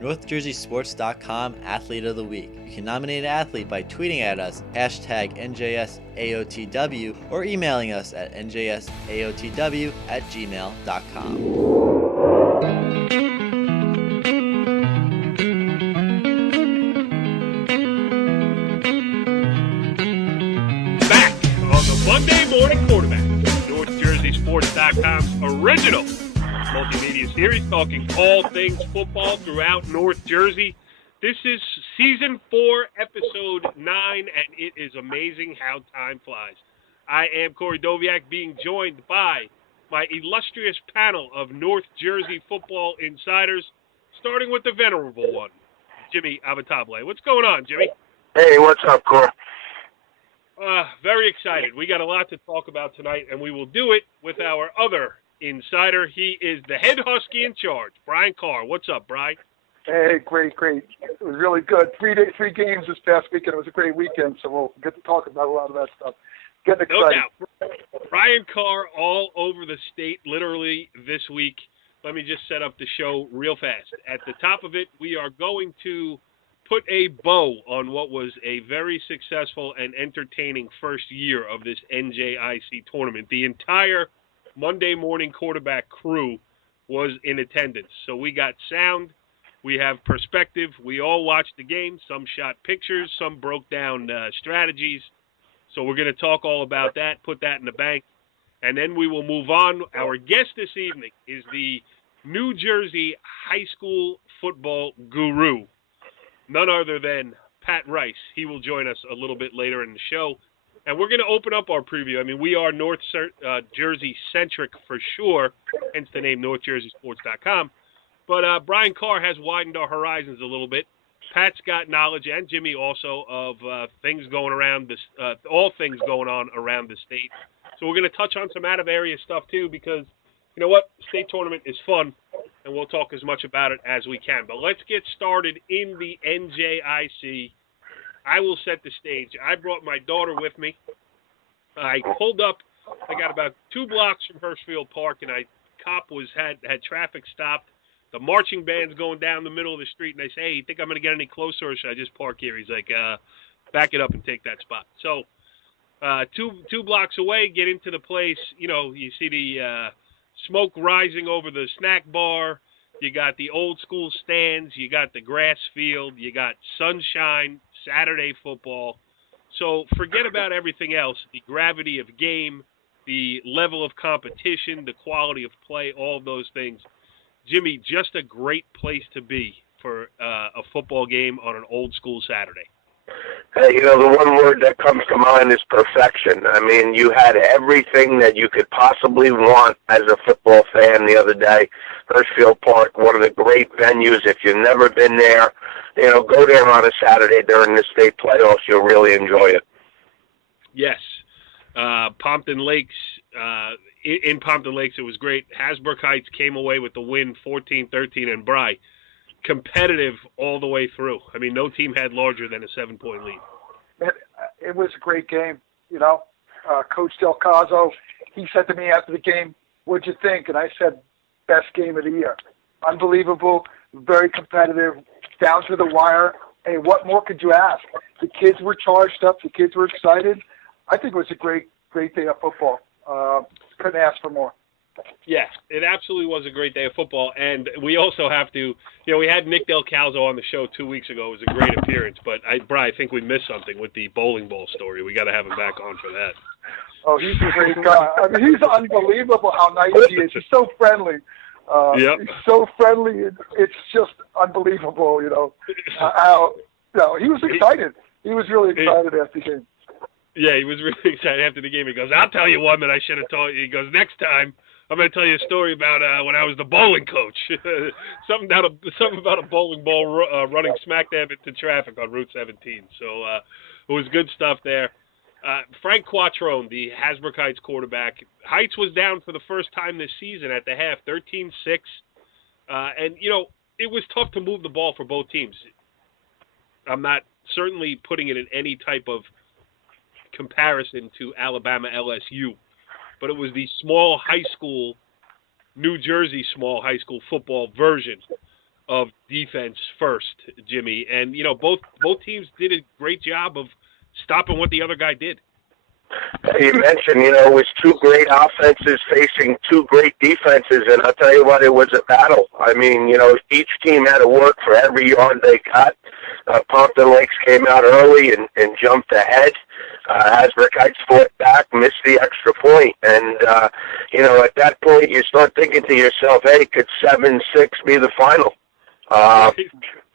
NorthJerseySports.com Athlete of the Week. You can nominate an athlete by tweeting at us, hashtag NJSAOTW, or emailing us at njsaotw@gmail.com. Monday Morning Quarterback, NorthJerseySports.com's original multimedia series talking all things football throughout North Jersey. This is Season 4, Episode 9, and it is amazing how time flies. I am Corey Doviak, being joined by my illustrious panel of North Jersey football insiders, starting with the venerable one, Jimmy Avatable. What's going on, Jimmy? Hey, what's up, Corey? Very excited. We got a lot to talk about tonight, and we will do it with our other insider. He is the head Husky in charge, Brian Carr. What's up, Brian? Hey, great. It was really good. 3 games this past weekend. It was a great weekend, so we'll get to talk about a lot of that stuff. Getting excited. No doubt. Brian Carr all over the state literally this week. Let me just set up the show real fast. At the top of it, we are going to put a bow on what was a very successful and entertaining first year of this NJIC tournament. The entire Monday Morning Quarterback crew was in attendance. So we got sound, we have perspective, we all watched the game, some shot pictures, some broke down strategies. So we're going to talk all about that, put that in the bank, and then we will move on. Our guest this evening is the New Jersey high school football guru, none other than Pat Rice. He will join us a little bit later in the show. And we're going to open up our preview. I mean, we are North Jersey-centric for sure, hence the name NorthJerseySports.com. But Brian Carr has widened our horizons a little bit. Pat's got knowledge, and Jimmy also, of things going around this, all things going on around the state. So we're going to touch on some out-of-area stuff, too, because, you know what, state tournament is fun, and we'll talk as much about it as we can. But let's get started in the NJIC. I will set the stage. I brought my daughter with me. I pulled up. I got about 2 blocks from Hirschfield Park, and cop had traffic stopped. The marching band's going down the middle of the street, and I say, hey, you think I'm going to get any closer, or should I just park here? He's like, back it up and take that spot. So 2 blocks away, get into the place. You know, you see the smoke rising over the snack bar. You got the old school stands. You got the grass field. You got sunshine, Saturday football. So forget about everything else. The gravity of game, the level of competition, the quality of play, all of those things. Jimmy, just a great place to be for a football game on an old school Saturday. Hey, you know, the one word that comes to mind is perfection. I mean, you had everything that you could possibly want as a football fan the other day. Hirschfield Park, one of the great venues. If you've never been there, you know, go there on a Saturday during the state playoffs. You'll really enjoy it. Yes. Pompton Lakes, in Pompton Lakes, it was great. Hasbrouck Heights came away with the win 14-13, and Bry, competitive all the way through. I mean, no team had larger than a 7-point lead. It was a great game, you know. Coach Del Caso, he said to me after the game, what'd you think? And I said, best game of the year. Unbelievable, very competitive, down to the wire. Hey, what more could you ask? The kids were charged up. The kids were excited. I think it was a great day of football. Couldn't ask for more. Yeah, it absolutely was a great day of football, and we also have to, you know, we had Nick Del Calzo on the show 2 weeks ago. It was a great appearance, but I think we missed something with the bowling ball story. We got to have him back on for that. Oh, he's a great guy. I mean, he's unbelievable how nice he is. He's so friendly. Yep. He's so friendly. It's just unbelievable, you know. He was excited. He was really excited after the game. Yeah, he was really excited after the game. He goes, I'll tell you one that I should have told you. He goes, next time, I'm going to tell you a story about when I was the bowling coach. something about a bowling ball running smack dab into traffic on Route 17. So it was good stuff there. Frank Quattrone, the Hasbrouck Heights quarterback. Heights was down for the first time this season at the half, 13-6. And, you know, it was tough to move the ball for both teams. I'm not certainly putting it in any type of comparison to Alabama LSU, but it was the small high school, New Jersey small high school football version of defense first, Jimmy. And, both teams did a great job of stopping what the other guy did. You mentioned, it was two great offenses facing two great defenses, and I'll tell you what, it was a battle. I mean, each team had to work for every yard they got. Pompton Lakes came out early and jumped ahead. Hasbrouck Heights fought back, missed the extra point, and at that point you start thinking to yourself, hey, could 7-6 be the final?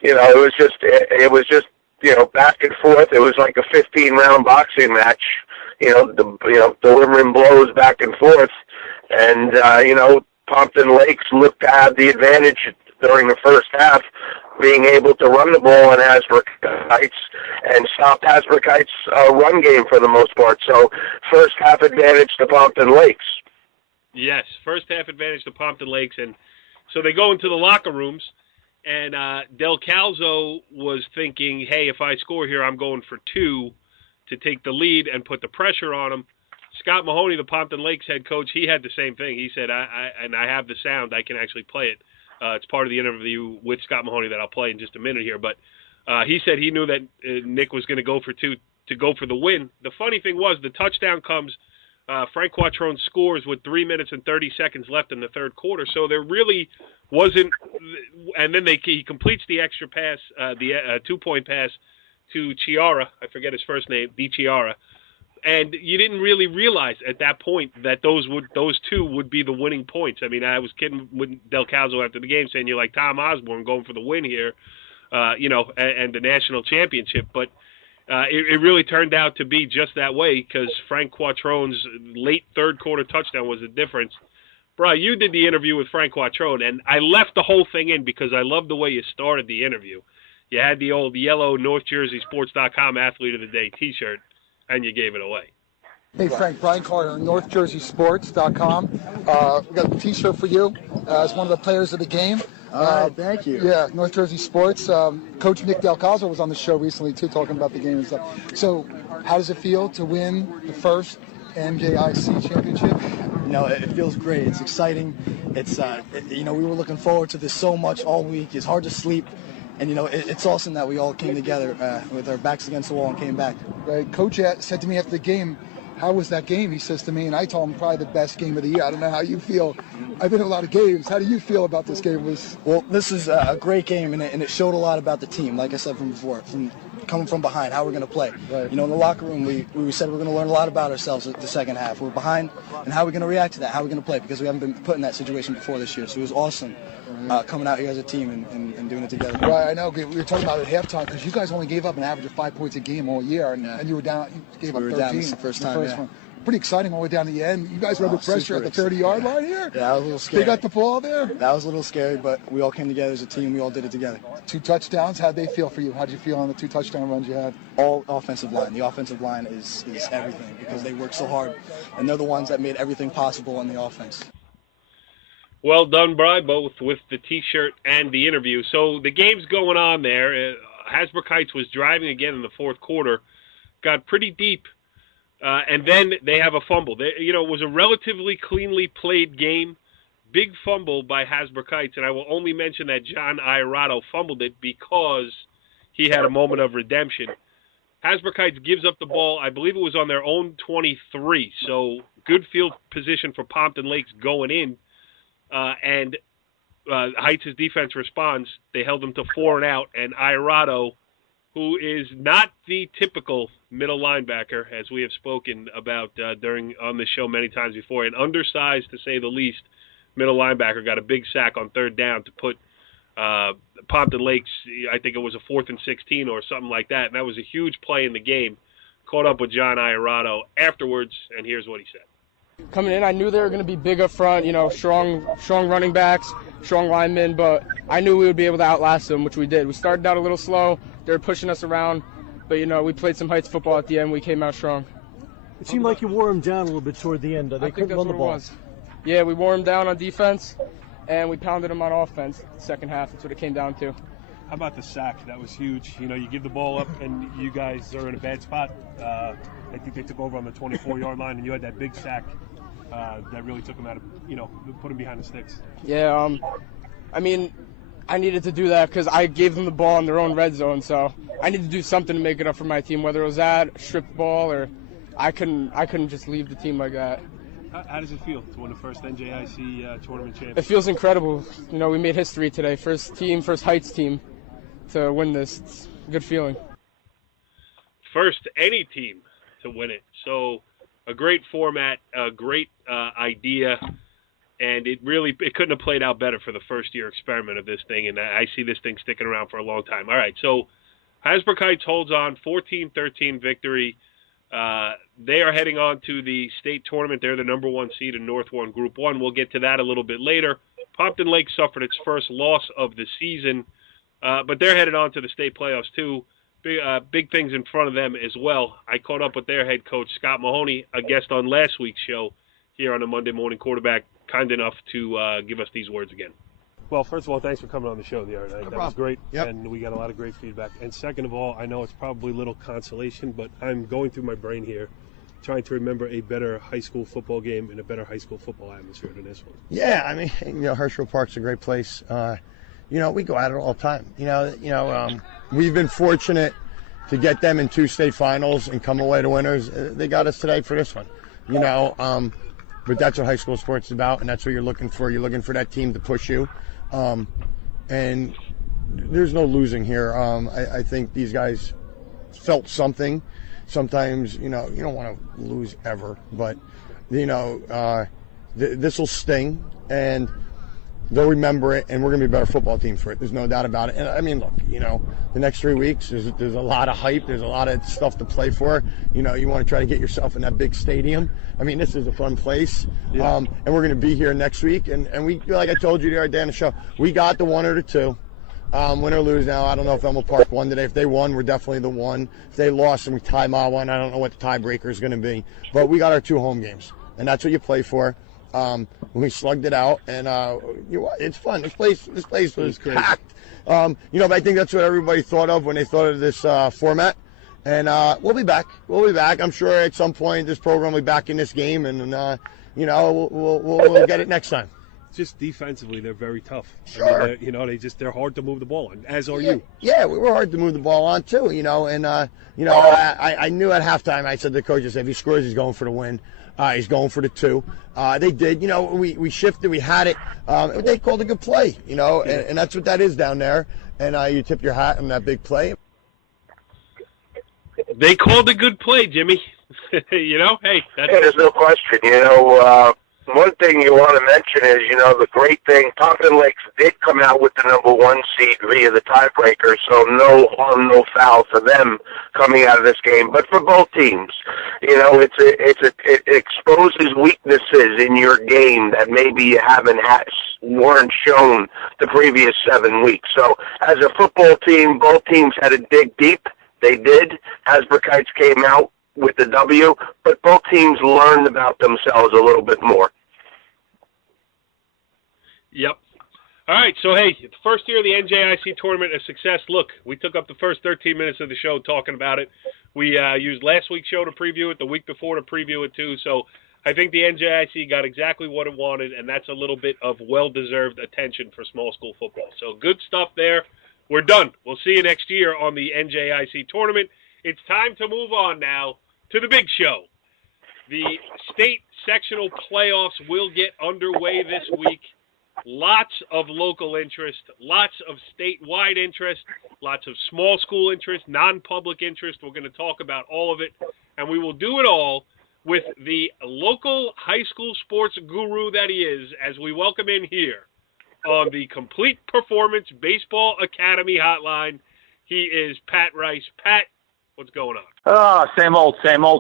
It was just back and forth. It was like a 15-round boxing match. Delivering blows back and forth, and Pompton Lakes looked to have the advantage during the first half, being able to run the ball on Hasbrouck Heights and stop Hasbrouck Heights' run game for the most part. So first half advantage to Pompton Lakes. Yes, first half advantage to Pompton Lakes. And so they go into the locker rooms, and Del Calzo was thinking, hey, if I score here, I'm going for 2 to take the lead and put the pressure on him. Scott Mahoney, the Pompton Lakes head coach, he had the same thing. He said, I have the sound. I can actually play it. It's part of the interview with Scott Mahoney that I'll play in just a minute here. But he said he knew that Nick was going to go for 2 to go for the win. The funny thing was the touchdown comes, Frank Quattrone scores with 3 minutes and 30 seconds left in the third quarter. So there really wasn't – and then he completes the extra pass, the 2-point pass to Chiara. I forget his first name, Di Chiara. And you didn't really realize at that point that those 2 would be the winning points. I mean, I was kidding with Del Calzo after the game saying you're like Tom Osborne going for the win here, and the national championship. But it really turned out to be just that way because Frank Quattrone's late third quarter touchdown was the difference. Bro, you did the interview with Frank Quattrone, and I left the whole thing in because I loved the way you started the interview. You had the old yellow NorthJerseySports.com Athlete of the Day T-shirt, and you gave it away. Hey, Frank, Brian Carter, NorthJerseySports.com. We got a T-shirt for you as one of the players of the game. All right, thank you. Yeah, North Jersey Sports. Coach Nick Del Calzo was on the show recently, too, talking about the game and stuff. So how does it feel to win the first NJIC championship? It feels great. It's exciting. It's, we were looking forward to this so much all week. It's hard to sleep. And, it's awesome that we all came together with our backs against the wall and came back. Right. Coach said to me after the game, how was that game? He says to me, and I told him probably the best game of the year. I don't know how you feel. I've been in a lot of games. How do you feel about this game? Well, this is a great game, and it showed a lot about the team, like I said from before, from coming from behind, how we're going to play. Right. In the locker room, we said we're going to learn a lot about ourselves at the second half. We're behind, and how we're going to react to that, how we're going to play, because we haven't been put in that situation before this year. So it was awesome coming out here as a team and doing it together. Right, I know. We were talking about it at halftime, because you guys only gave up an average of 5 points a game all year, and you were down. You gave up 13 down this the first time. One. Pretty exciting all the way down the end. You guys were under pressure at the 30-yard line here? Yeah, that was a little scary. They got the ball there? That was a little scary, but we all came together as a team. We all did it together. 2 touchdowns. How'd they feel for you? How'd you feel on the 2 touchdown runs you had? All offensive line. The offensive line is everything because they work so hard, and they're the ones that made everything possible on the offense. Well done, Bri, both with the T-shirt and the interview. So the game's going on there. Hasbrouck Heights was driving again in the fourth quarter, got pretty deep. And then they have a fumble. It was a relatively cleanly played game. Big fumble by Hasbrouck Heights, and I will only mention that John Iorato fumbled it because he had a moment of redemption. Hasbrouck Heights gives up the ball. I believe it was on their own 23, so good field position for Pompton Lakes going in. And Heights' defense responds. They held them to 4 and out, and Iorato, who is not the typical middle linebacker, as we have spoken about on this show many times before, an undersized, to say the least, middle linebacker, got a big sack on 3rd down to put Pompton Lakes, I think it was a 4th and 16 or something like that, and that was a huge play in the game. Caught up with John Iorato afterwards, and here's what he said. Coming in, I knew they were going to be big up front, strong running backs, strong linemen, but I knew we would be able to outlast them, which we did. We started out a little slow. They were pushing us around, but, we played some Heights football at the end. We came out strong. It seemed like you wore them down a little bit toward the end. They couldn't run the ball. Yeah, we wore them down on defense, and we pounded them on offense the second half. That's what it came down to. How about the sack? That was huge. You give the ball up, and you guys are in a bad spot. I think they took over on the 24-yard line, and you had that big sack that really took them out of, put them behind the sticks. Yeah, I needed to do that because I gave them the ball in their own red zone, so I needed to do something to make it up for my team, whether it was that, strip ball, or I couldn't just leave the team like that. How does it feel to win the first NJIC tournament championship? It feels incredible. You know, we made history today. First Heights team to win this. It's a good feeling. First any team to win it. So a great format, a great idea, and it couldn't have played out better for the first-year experiment of this thing, and I see this thing sticking around for a long time. All right, so Hasbrouck Heights holds on, 14-13 victory. They are heading on to the state tournament. They're the number 1 seed in North 1 Group 1. We'll get to that a little bit later. Pompton Lakes suffered its first loss of the season, but they're headed on to the state playoffs too. Big things in front of them as well. I caught up with their head coach, Scott Mahoney, a guest on last week's show here on the Monday Morning Quarterback, kind enough to give us these words again. Well, first of all, thanks for coming on the show the other night. That was great, Yep. and we got a lot of great feedback. And second of all, I know it's probably little consolation, but I'm going through my brain here trying to remember a better high school football game and a better high school football atmosphere than this one. Yeah, I mean, Herschel Park's a great place. We go at it all the time. We've been fortunate to get them in 2 state finals and come away to winners. They got us today for this one. But that's what high school sports is about, and that's what you're looking for. You're looking for that team to push you. And there's no losing here. I think these guys felt something. Sometimes, you don't want to lose ever, but, this will sting, and they'll remember it, and we're going to be a better football team for it. There's no doubt about it. And, I mean, look, the next 3 weeks, there's a lot of hype. There's a lot of stuff to play for. You want to try to get yourself in that big stadium. I mean, this is a fun place. Yeah. And we're going to be here next week. And we, like I told you the other day on the show, we got the 1 or the 2. Win or lose now, I don't know if Elmwood Park won today. If they won, we're definitely the 1. If they lost and we tie Ma 1, I don't know what the tiebreaker is going to be. But we got our 2 home games, and that's what you play for. We slugged it out, and it's fun. This place was packed. But I think that's what everybody thought of when they thought of this format. And we'll be back. I'm sure at some point this program will be back in this game, and we'll get it next time. Just defensively, they're very tough. Sure. I mean, they're hard to move the ball on, as are you. Yeah, we were hard to move the ball on too. And I knew at halftime. I said to the coaches, if he scores, he's going for the win. He's going for the 2. They did. We shifted. We had it. They called a good play. And that's what that is down there. And you tip your hat on that big play. They called a good play, Jimmy. Hey, There's no question. One thing you want to mention is, the great thing, Pompton Lakes did come out with the number 1 seed via the tiebreaker, so no harm, no foul for them coming out of this game. But for both teams, it exposes weaknesses in your game that maybe you weren't shown the previous 7 weeks. So as a football team, both teams had to dig deep. They did. Hasbrouck Heights came out with the W, but both teams learned about themselves a little bit more. Yep. All right, so, hey, the first year of the NJIC Tournament, a success. Look, we took up the first 13 minutes of the show talking about it. We used last week's show to preview it, the week before to preview it, too. So I think the NJIC got exactly what it wanted, and that's a little bit of well-deserved attention for small school football. So good stuff there. We're done. We'll see you next year on the NJIC Tournament. It's time to move on now to the big show. The state sectional playoffs will get underway this week. Lots of local interest, lots of statewide interest, lots of small school interest, non-public interest. We're going to talk about all of it, and we will do it all with the local high school sports guru that he is, as we welcome in here on the Complete Performance Baseball Academy hotline. He is Pat Rice. Pat, what's going on? Oh, same old,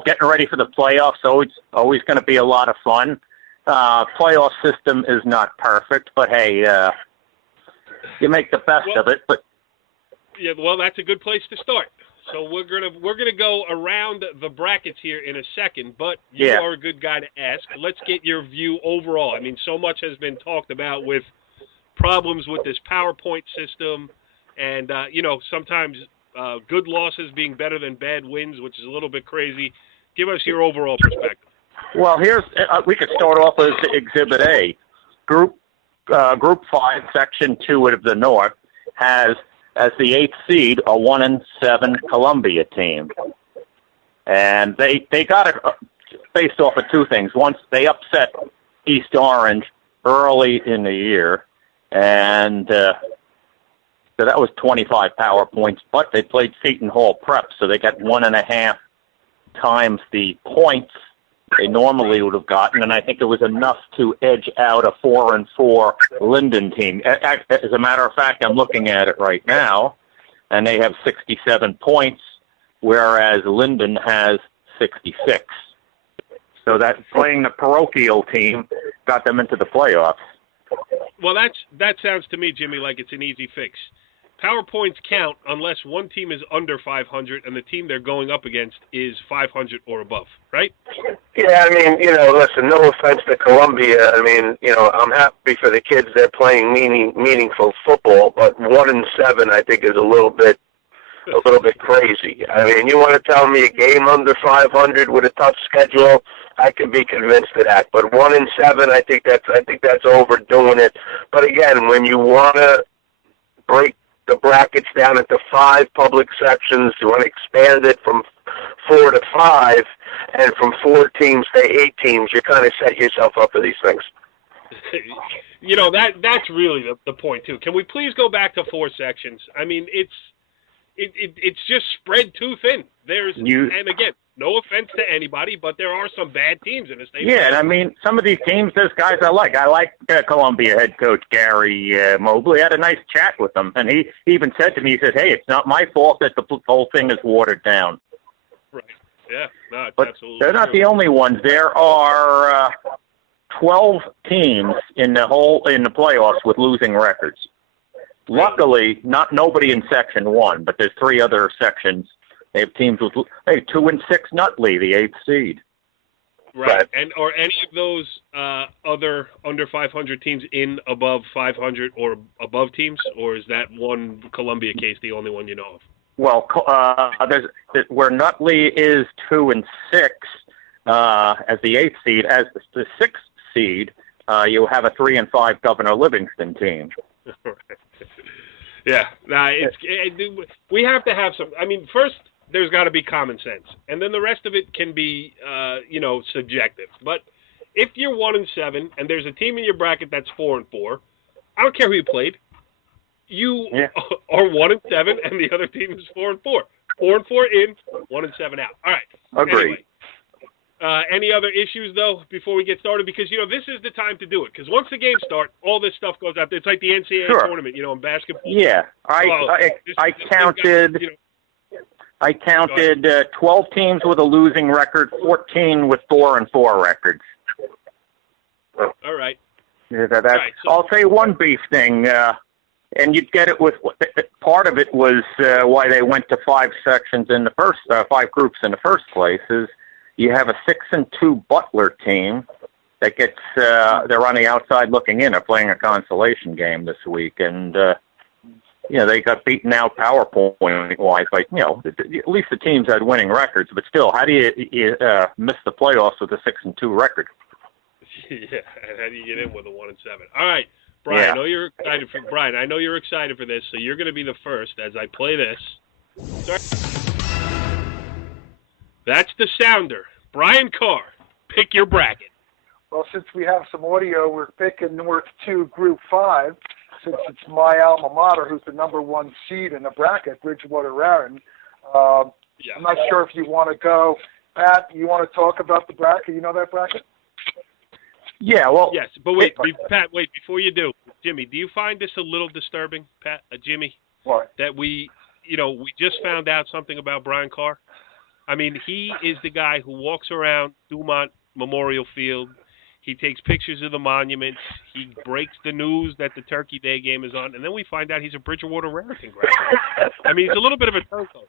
getting ready for the playoffs. So it's always going to be a lot of fun. Playoff system is not perfect, but hey, you make the best of it. But yeah, well, that's a good place to start. So we're gonna go around the brackets here in a second, but you are a good guy to ask. Let's get your view overall. I mean, so much has been talked about with problems with this PowerPoint system, and sometimes good losses being better than bad wins, which is a little bit crazy. Give us your overall perspective. Well, we could start off as Exhibit A, Group 5, Section 2 of the North. has, as the 8th seed, a 1-7 Columbia team. And they got it based off of two things. Once they upset East Orange early in the year, and so that was 25 power points, but they played Seton Hall Prep, so they got 1.5 times the points they normally would have gotten, and I think it was enough to edge out a 4-4 Linden team. As a matter of fact, I'm looking at it right now, and they have 67 points, whereas Linden has 66. So that playing the parochial team got them into the playoffs. Well, that sounds to me, Jimmy, like it's an easy fix. Power points count unless one team is under 500 and the team they're going up against is 500 or above, right? Yeah, I mean, listen, no offense to Columbia. I mean, I'm happy for the kids. They're playing meaningful football, but 1-7, I think, is a little bit crazy. I mean, you want to tell me a game under 500 with a tough schedule, I can be convinced of that. But 1-7, I think that's overdoing it. But again, when you want to break the brackets down into 5 public sections, you want to expand it from 4 to 5, and from 4 teams to 8 teams, you kind of set yourself up for these things. That's really the point too. Can we please go back to 4 sections? I mean, it's just spread too thin. And again, no offense to anybody, but there are some bad teams in the state. Yeah, and I mean, some of these teams, there's guys I like. I like Columbia head coach Gary Mobley. I had a nice chat with him, and he even said to me, he said, "Hey, it's not my fault that the whole thing is watered down." Right. Yeah. No, it's but absolutely they're not true. the only ones. There are 12 teams in the playoffs with losing records. Luckily, nobody in Section 1, but there's 3 other sections. They have teams with 2-6 Nutley, the 8th seed. Right. And are any of those other under 500 teams in above 500 or above teams, or is that one Columbia case the only one you know of? Well, there's where Nutley is 2-6 as the 8th seed. As the 6th seed, you have a 3-5 Governor Livingston team. Yeah, we have to have some. I mean, first there's got to be common sense, and then the rest of it can be, subjective. But if you're 1-7 and there's a team in your bracket that's 4-4, I don't care who you played. You are 1-7, and the other team is 4-4. 4-4 in, 1-7 out. All right. Agreed. Anyway. Any other issues, though, before we get started? Because, this is the time to do it. Because once the games start, all this stuff goes out there. It's like the NCAA tournament, in basketball. Yeah. I counted 12 teams with a losing record, 14 with 4-4 records. All right. Yeah, I'll say one brief thing, and you'd get it with part of it was why they went to 5 sections in the first 5 groups in the first place is you have a 6-2 Butler team that gets they're on the outside looking in. They're playing a consolation game this week, and they got beaten out PowerPoint wise. But at least the teams had winning records. But still, how do you miss the playoffs with a 6-2 record? Yeah, and how do you get in with a 1-7? All right, Brian. Yeah. I know you're excited for this, so you're going to be the first as I play this. That's the sounder. Brian Carr, pick your bracket. Well, since we have some audio, we're picking North 2, Group 5, since it's my alma mater, who's the number 1 seed in the bracket, Bridgewater Raritan. I'm not sure if you want to go. Pat, you want to talk about the bracket? You know that bracket? Yeah, well... Yes, but wait, Pat, before you do. Jimmy, do you find this a little disturbing, Pat, Jimmy? What? That we just found out something about Brian Carr? I mean, he is the guy who walks around Dumont Memorial Field. He takes pictures of the monuments. He breaks the news that the Turkey Day game is on, and then we find out he's a Bridgewater Raritan graduate. I mean, he's a little bit of a turncoat.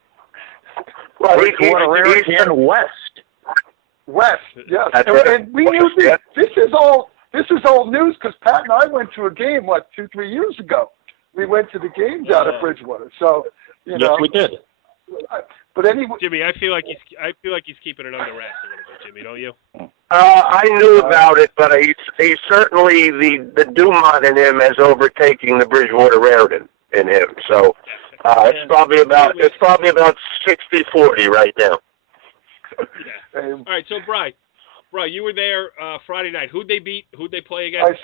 Well, Bridgewater Raritan West, yes. And we knew this is all news because Pat and I went to a game 2-3 years ago. We went to the games out of Bridgewater, so yes, we did. But anyway, Jimmy, I feel like he's keeping it under wraps a little bit. Jimmy, don't you? I knew about it, but he's certainly the Dumont in him as overtaking the Bridgewater Raritan. in him. So it's probably about 60-40 right now. Yeah. All right, so Brian, you were there Friday night. Who'd they beat? Who'd they play again? I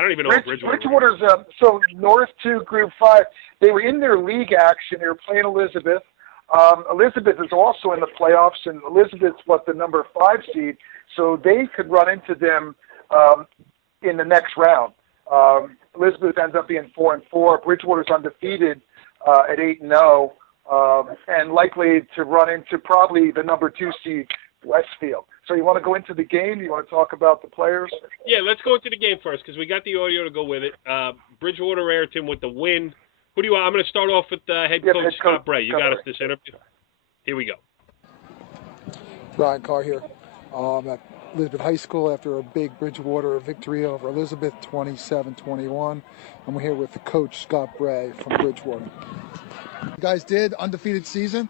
don't even know what Bridgewater's. So North 2, Group 5. They were in their league action. They were playing Elizabeth. Elizabeth is also in the playoffs, and Elizabeth's the number 5 seed, so they could run into them in the next round. Elizabeth ends up being 4-4. Bridgewater's undefeated at 8-0, and likely to run into probably the number 2 seed, Westfield. So you want to go into the game? You want to talk about the players? Yeah, let's go into the game first because we got the audio to go with it. Bridgewater Raritan with the win. Who do you want? I'm going to start off with head coach Scott Bray. You got us this interview. Here we go. Brian Carr here at Elizabeth High School after a big Bridgewater victory over Elizabeth, 27-21. And we're here with the coach, Scott Bray from Bridgewater. You guys did undefeated season.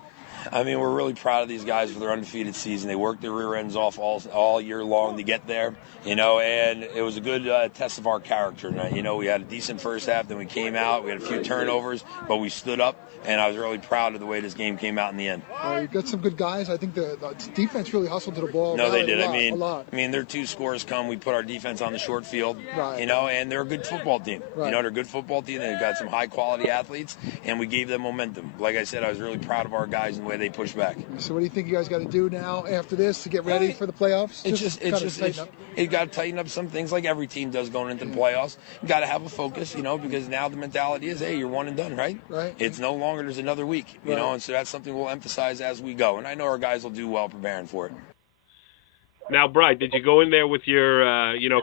I mean, we're really proud of these guys for their undefeated season. They worked their rear ends off all year long to get there, and it was a good test of our character tonight. We had a decent first half, then we came out. We had a few turnovers, but we stood up, and I was really proud of the way this game came out in the end. You've got some good guys. I think the defense really hustled to the ball. No, they did. A lot. I mean, their 2 scores come. We put our defense on the short field, right. And they're a good football team. Right. They're a good football team. They've got some high-quality athletes, and we gave them momentum. Like I said, I was really proud of our guys and the way they pushed back. So what do you think you guys got to do now after this to get ready for the playoffs? You got to tighten up some things like every team does going into the playoffs. You got to have a focus, because now the mentality is, hey, you're one and done, right? Right. It's no longer there's another week, and so that's something we'll emphasize as we go. And I know our guys will do well preparing for it. Now, Brian, did you go in there with your,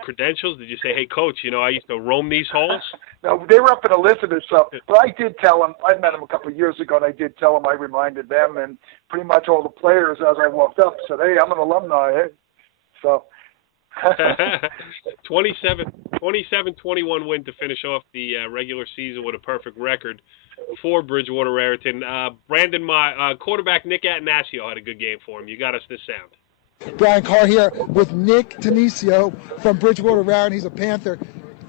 credentials? Did you say, hey, coach, I used to roam these halls? No, they were up in Elizabeth, but I did tell them. I met them a couple of years ago, and I did tell them. I reminded them, and pretty much all the players as I walked up said, hey, I'm an alumni. Hey. So 27-21 win to finish off the regular season with a perfect record for Bridgewater Raritan. Brandon, quarterback Nick Atanasio had a good game for him. You got us this sound. Brian Carr here with Nick Tanisio from Bridgewater Raritan. He's a Panther.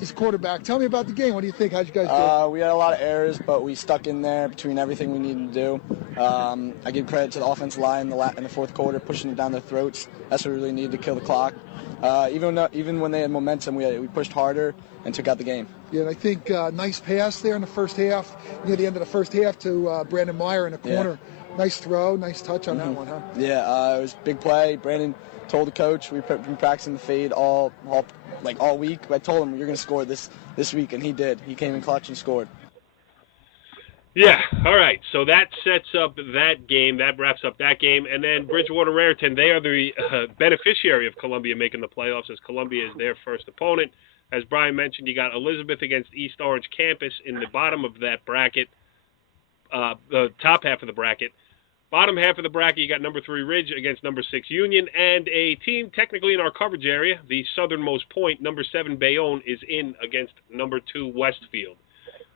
He's quarterback. Tell me about the game. What do you think? How'd you guys do? We had a lot of errors, but we stuck in there between everything we needed to do. I give credit to the offensive line in the fourth quarter, pushing it down their throats. That's what we really needed to kill the clock. Even when they had momentum, we pushed harder and took out the game. Yeah, and I think nice pass there in the first half, near the end of the first half to Brandon Meyer in the corner. Yeah. Nice throw, nice touch on that one, huh? Yeah, it was a big play. Brandon told the coach we've been practicing the fade all week. I told him you're going to score this week, and he did. He came in clutch and scored. Yeah, all right. So that sets up that game. That wraps up that game. And then Bridgewater Raritan, they are the beneficiary of Columbia making the playoffs as Columbia is their first opponent. As Brian mentioned, you got Elizabeth against East Orange Campus in the bottom of that bracket, the top half of the bracket. Bottom half of the bracket, you got number 3 Ridge against number 6 Union, and a team technically in our coverage area, the southernmost point, number 7 Bayonne, is in against number 2 Westfield.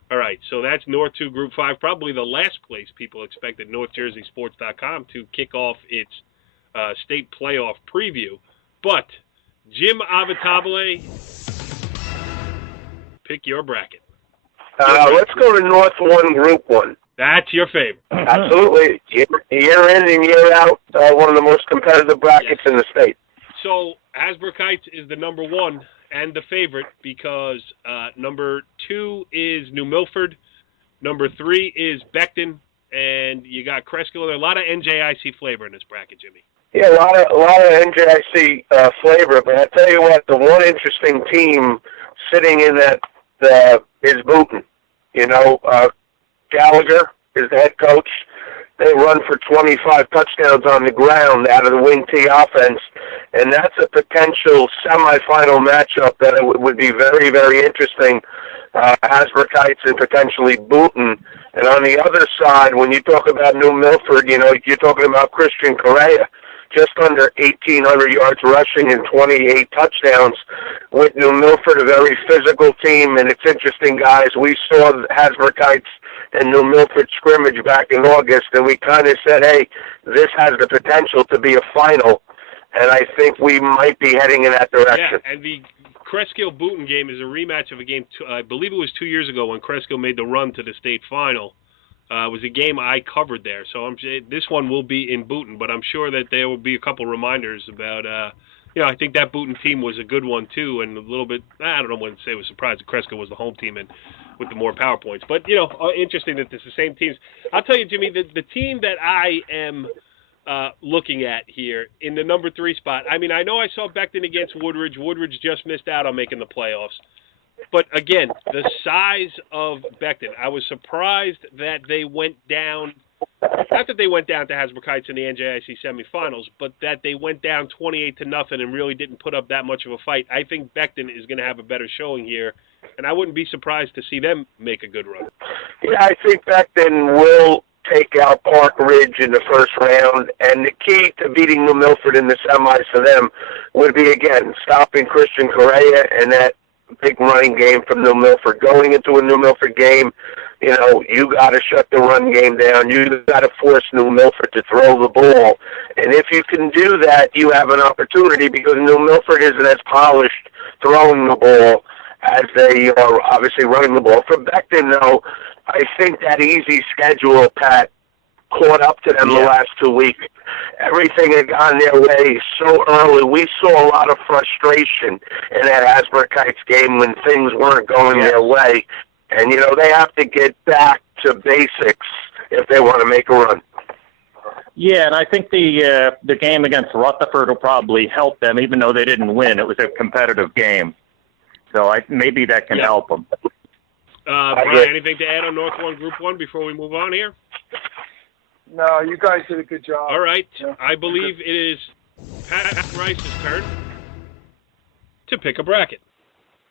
All right, so that's North 2 Group 5, probably the last place people expected NorthJerseySports.com to kick off its state playoff preview. But Jim Avitabile, pick your bracket. Let's go to North 1 Group 1. That's your favorite. Absolutely. Year in and year out, one of the most competitive brackets in the state. So Hasbrouck Heights is the number 1 and the favorite because number 2 is New Milford, number 3 is Beckton, and you got Cresskill. There's a lot of NJIC flavor in this bracket, Jimmy. Yeah, a lot of NJIC flavor, but I tell you what, the one interesting team sitting in that is Booton. Gallagher is the head coach. They run for 25 touchdowns on the ground out of the wing T offense, and that's a potential semifinal matchup that it would be very, very interesting. Hasbrouck Heights and potentially Booton. And on the other side, when you talk about New Milford, you're talking about Christian Correa, just under 1,800 yards rushing and 28 touchdowns. With New Milford, a very physical team, and it's interesting, guys. We saw Hasbrouck Heights and New Milford scrimmage back in August, and we kind of said, hey, this has the potential to be a final, and I think we might be heading in that direction. Yeah, and the Cresskill-Booton game is a rematch of a game, I believe it was 2 years ago when Cresskill made the run to the state final. It was a game I covered there. So this one will be in Booton, but I'm sure that there will be a couple reminders about, I think that Booton team was a good one too, and a little bit, I don't know when to say, was surprised that Cresskill was the home team and with the more PowerPoints. But, interesting that it's the same teams. I'll tell you, Jimmy, the team that I am looking at here in the number 3 spot. I mean, I know I saw Beckton against Woodridge. Woodridge just missed out on making the playoffs. But again, the size of Beckton, I was surprised that they went down, not that they went down to Hasbrouck Heights in the NJIC semifinals, but that they went down 28-0 and really didn't put up that much of a fight. I think Beckton is going to have a better showing here, and I wouldn't be surprised to see them make a good run. Yeah, I think Beckton will take out Park Ridge in the first round, and the key to beating New Milford in the semis for them would be, again, stopping Christian Correa and that big running game from New Milford. Going into a New Milford game, you got to shut the run game down. You got to force New Milford to throw the ball. And if you can do that, you have an opportunity because New Milford isn't as polished throwing the ball as they are obviously running the ball. For Beckton, though, I think that easy schedule, Pat, caught up to them the last 2 weeks. Everything had gone their way so early. We saw a lot of frustration in that Hasbrouck Heights game when things weren't going their way. And, they have to get back to basics if they want to make a run. Yeah, and I think the game against Rutherford will probably help them, even though they didn't win. It was a competitive game. So maybe that can help them. Brian, anything to add on North 1 Group 1 before we move on here? No, you guys did a good job. All right. Yeah. I believe it is Pat Rice's turn to pick a bracket.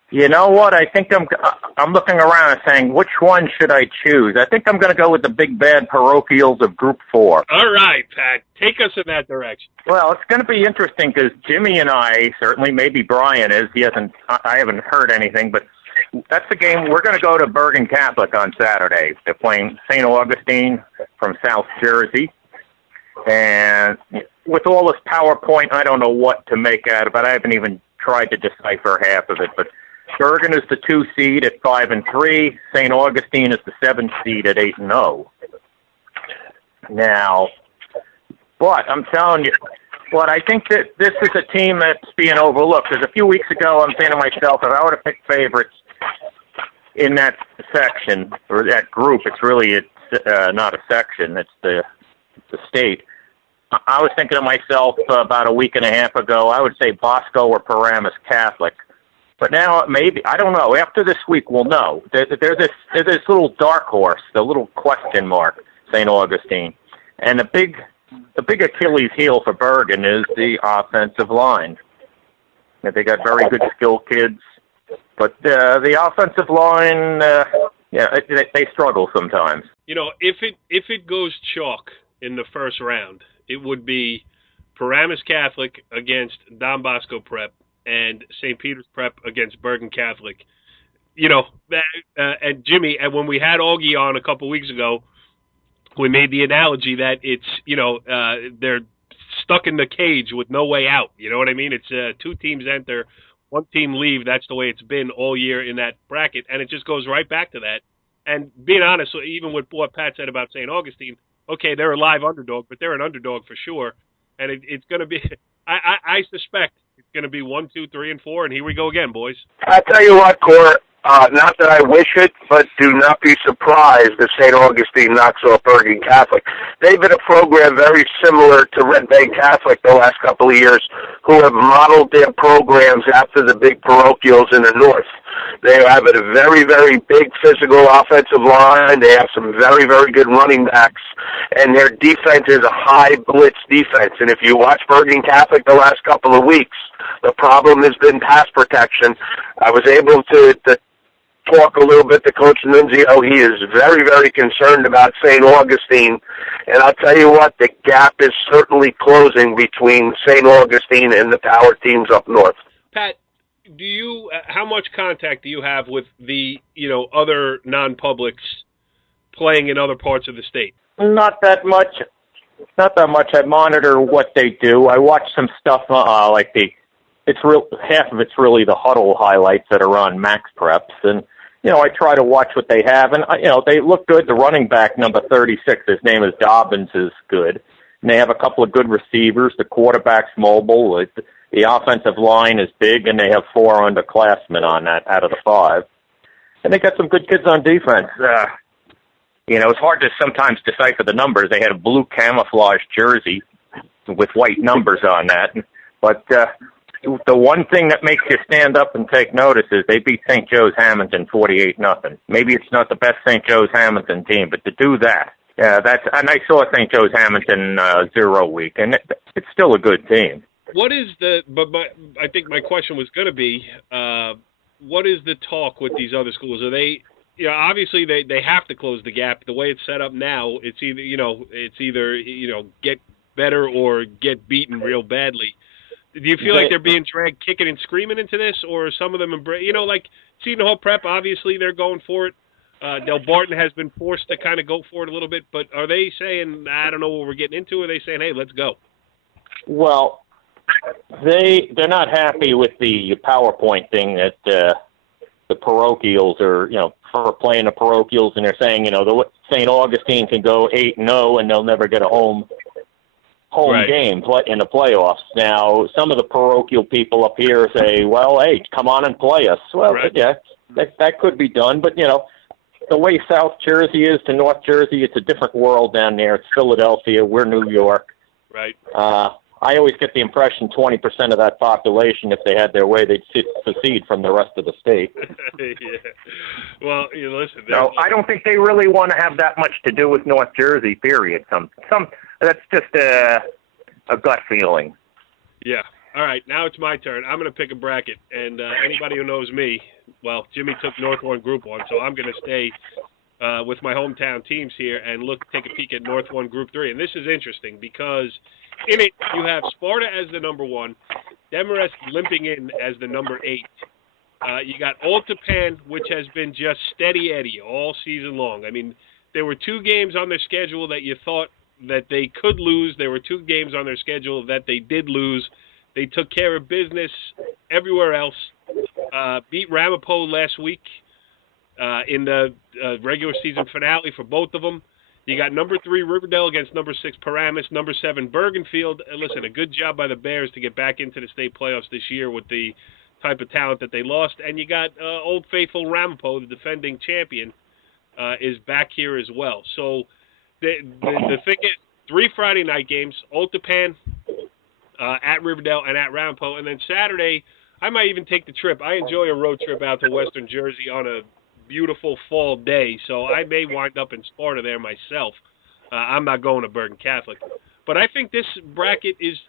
You know what? I think I'm looking around and saying, which one should I choose? I think I'm going to go with the big bad parochials of Group 4. All right, Pat. Take us in that direction. Well, it's going to be interesting because Jimmy and I, certainly maybe Brian is, I haven't heard anything, but that's the game. We're going to go to Bergen Catholic on Saturday. They're playing St. Augustine from South Jersey. And with all this PowerPoint, I don't know what to make out of it. I haven't even tried to decipher half of it. But Bergen is the 2 seed at 5-3. St. Augustine is the 7 seed at 8-0. Now, but I'm telling you, I think that this is a team that's being overlooked. Because a few weeks ago, I'm saying to myself, if I were to pick favorites in that section, or that group, it's not a section, it's the state. I was thinking to myself about a week and a half ago, I would say Bosco or Paramus Catholic. But now maybe, I don't know, after this week we'll know. There's this little dark horse, the little question mark, St. Augustine. And the big Achilles heel for Bergen is the offensive line. They got very good skilled kids, but the offensive line, they struggle sometimes. If it goes chalk in the first round, it would be Paramus Catholic against Don Bosco Prep and St. Peter's Prep against Bergen Catholic. And Jimmy, and when we had Augie on a couple weeks ago, we made the analogy that it's, they're stuck in the cage with no way out. You know what I mean? It's 2 teams enter, 1 team leave. That's the way it's been all year in that bracket, and it just goes right back to that. And being honest, even with what Pat said about St. Augustine, okay, they're a live underdog, but they're an underdog for sure. And it's going to be, I suspect it's going to be 1, 2, 3, and 4, and here we go again, boys. I tell you what, Cor, not that I wish it, but do not be surprised if St. Augustine knocks off Bergen Catholic. They've been a program very similar to Red Bank Catholic the last couple of years, who have modeled their programs after the big parochials in the north. They have a very, very big physical offensive line. They have some very, very good running backs, and their defense is a high blitz defense. And if you watch Bergen Catholic the last couple of weeks, the problem has been pass protection. I was able to talk a little bit to Coach Nunzio. He is very, very concerned about St. Augustine. And I'll tell you what, the gap is certainly closing between St. Augustine and the power teams up north. Pat, how much contact do you have with the, other non-publics playing in other parts of the state? Not that much. I monitor what they do. I watch some stuff like the half of it's really the huddle highlights that are on Max Preps, and I try to watch what they have, and they look good. The running back, number 36, his name is Dobbins, is good, and they have a couple of good receivers. The quarterback's mobile. The offensive line is big, and they have 4 underclassmen on that out of the 5, and they got some good kids on defense. It's hard to sometimes decipher the numbers. They had a blue camouflage jersey with white numbers on that, but the one thing that makes you stand up and take notice is they beat St. Joe's Hamilton 48-0. Maybe it's not the best St. Joe's Hamilton team, but to do that, and I saw St. Joe's Hamilton 0 week, and it's still a good team. What is I think my question was going to be, what is the talk with these other schools? Are they, obviously they have to close the gap. The way it's set up now, it's either, get better or get beaten real badly. Do you feel like they're being dragged kicking and screaming into this, or some of them like Seton Hall Prep, obviously they're going for it. Del Barton has been forced to kind of go for it a little bit, but are they saying, I don't know what we're getting into, or are they saying, hey, let's go? Well, they're not happy with the PowerPoint thing that the parochials are, for playing the parochials, and they're saying, the St. Augustine can go 8-0 and they'll never get a home right. game in the playoffs. Now, some of the parochial people up here say, well, hey, come on and play us. Well, right. Yeah, that could be done, but, the way South Jersey is to North Jersey, it's a different world down there. It's Philadelphia. We're New York. Right. I always get the impression 20% of that population, if they had their way, they'd secede from the rest of the state. Yeah. Well, listen. No, I don't think they really want to have that much to do with North Jersey, period. That's just a gut feeling. Yeah. All right, now it's my turn. I'm going to pick a bracket, and anybody who knows me, well, Jimmy took North 1 Group 1, so I'm going to stay with my hometown teams here and take a peek at North 1 Group 3. And this is interesting because in it you have Sparta as the number 1, Demarest limping in as the number 8. You got Old Tappan, which has been just steady Eddie all season long. I mean, there were 2 games on their schedule that you thought that they could lose. There were 2 games on their schedule that they did lose. They took care of business everywhere else. Beat Ramapo last week in the regular season finale for both of them. You got number 3 Riverdale against number 6 Paramus, number 7 Bergenfield. Listen, a good job by the Bears to get back into the state playoffs this year with the type of talent that they lost. And you got Old Faithful Ramapo, the defending champion, is back here as well. So the thing is, 3 Friday night games, Old Tappan, at Riverdale and at Ramapo, and then Saturday, I might even take the trip. I enjoy a road trip out to Western Jersey on a beautiful fall day, so I may wind up in Sparta there myself. I'm not going to Bergen Catholic. But I think this bracket is,